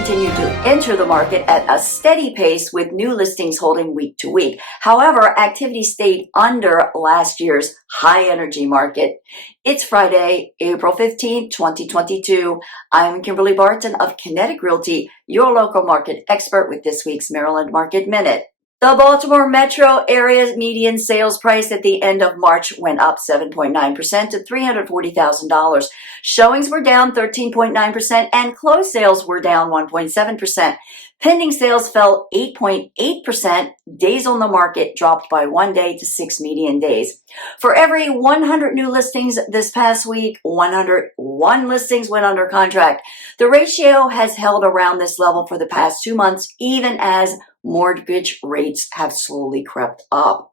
continue to enter the market at a steady pace with new listings holding week to week. However, activity stayed under last year's high energy market. It's Friday, April 15th, 2022. I'm Kimberly Barton of Kinetic Realty, your local market expert with this week's Maryland Market Minute. The Baltimore metro area's median sales price at the end of March went up 7.9% to $340,000. Showings were down 13.9% and closed sales were down 1.7%. Pending sales fell 8.8%. Days on the market dropped by 1 day to 6 median days. For every 100 new listings this past week, 101 listings went under contract. The ratio has held around this level for the past 2 months, even as mortgage rates have slowly crept up.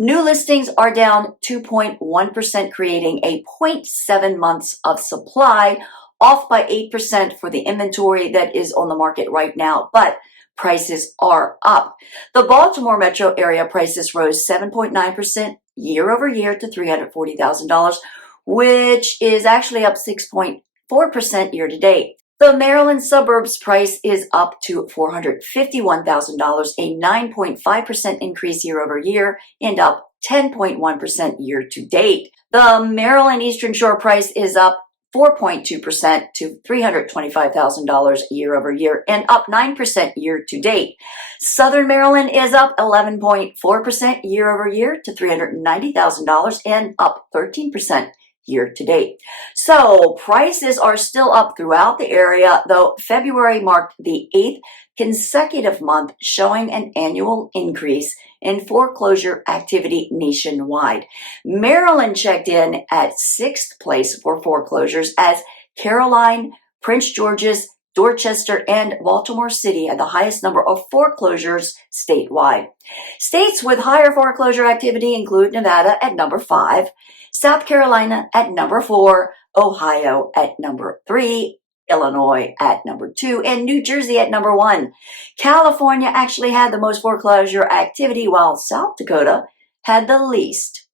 New listings are down 2.1%, creating a 0.7 months of supply, off by 8% for the inventory that is on the market right now, but prices are up. The Baltimore metro area prices rose 7.9% year over year to $340,000, which is actually up 6.4% year to date. The Maryland Suburbs price is up to $451,000, a 9.5% increase year over year and up 10.1% year to date. The Maryland Eastern Shore price is up 4.2% to $325,000 year over year and up 9% year to date. Southern Maryland is up 11.4% year over year to $390,000 and up 13% year to date. So prices are still up throughout the area, though February marked the 8th consecutive month showing an annual increase in foreclosure activity nationwide. Maryland checked in at 6th place for foreclosures as Caroline, Prince George's, Dorchester, and Baltimore City had the highest number of foreclosures statewide. States with higher foreclosure activity include Nevada at number 5, South Carolina at number 4, Ohio at number 3, Illinois at number 2, and New Jersey at number 1. California actually had the most foreclosure activity, while South Dakota had the least.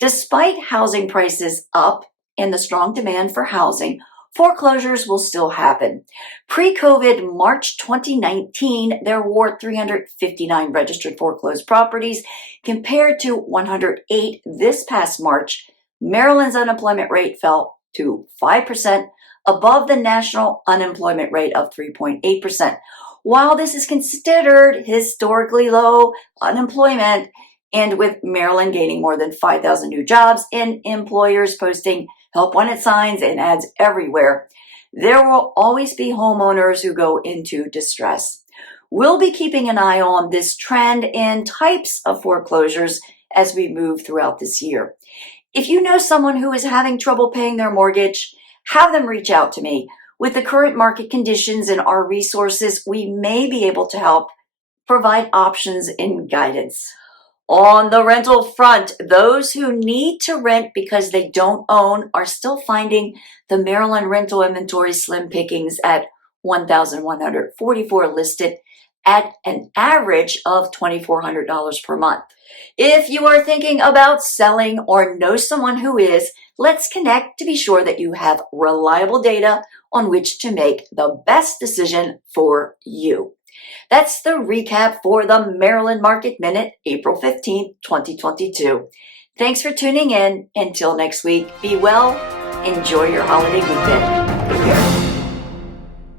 Despite housing prices up and the strong demand for housing, foreclosures will still happen. Pre-COVID March 2019, there were 359 registered foreclosed properties compared to 108 this past March. Maryland's unemployment rate fell to 5%, above the national unemployment rate of 3.8%. While this is considered historically low unemployment, and with Maryland gaining more than 5,000 new jobs and employers posting help wanted signs and ads everywhere, there will always be homeowners who go into distress. We'll be keeping an eye on this trend and types of foreclosures as we move throughout this year. If you know someone who is having trouble paying their mortgage, have them reach out to me. With the current market conditions and our resources, we may be able to help provide options and guidance. On the rental front, those who need to rent because they don't own are still finding the Maryland rental inventory slim pickings at 1,144 listed at an average of $2,400 per month. If you are thinking about selling or know someone who is, let's connect to be sure that you have reliable data on which to make the best decision for you. That's the recap for the Maryland Market Minute, April 15th, 2022. Thanks for tuning in. Until next week, be well, enjoy your holiday weekend.